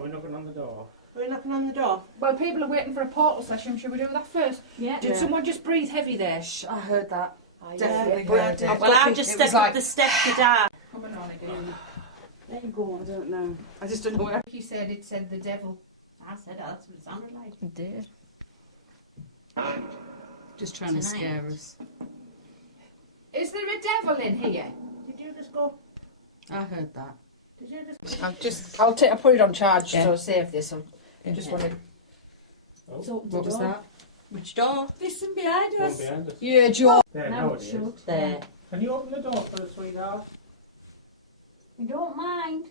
Are we knocking on the door? Are we knocking on the door? Well, people are waiting for a portal session. Should we do that first? Yeah. Did someone just breathe heavy there? I heard that. Definitely heard it. Well, I've just stepped up the step to die. Coming on again. There you go. I don't know. I just don't know where. He said it said the devil. I said that's what it sounded like. It did. Just trying to scare us. Is there a devil in here? Did you just go? I heard that. Did you just? I'll put it on charge so save this. I just wanted. What was that? Which door? This one behind One us. behind us. Yeah, Joe. There, Now now it's it is. shut. There. Can you open the door for us, sweetheart? We don't mind.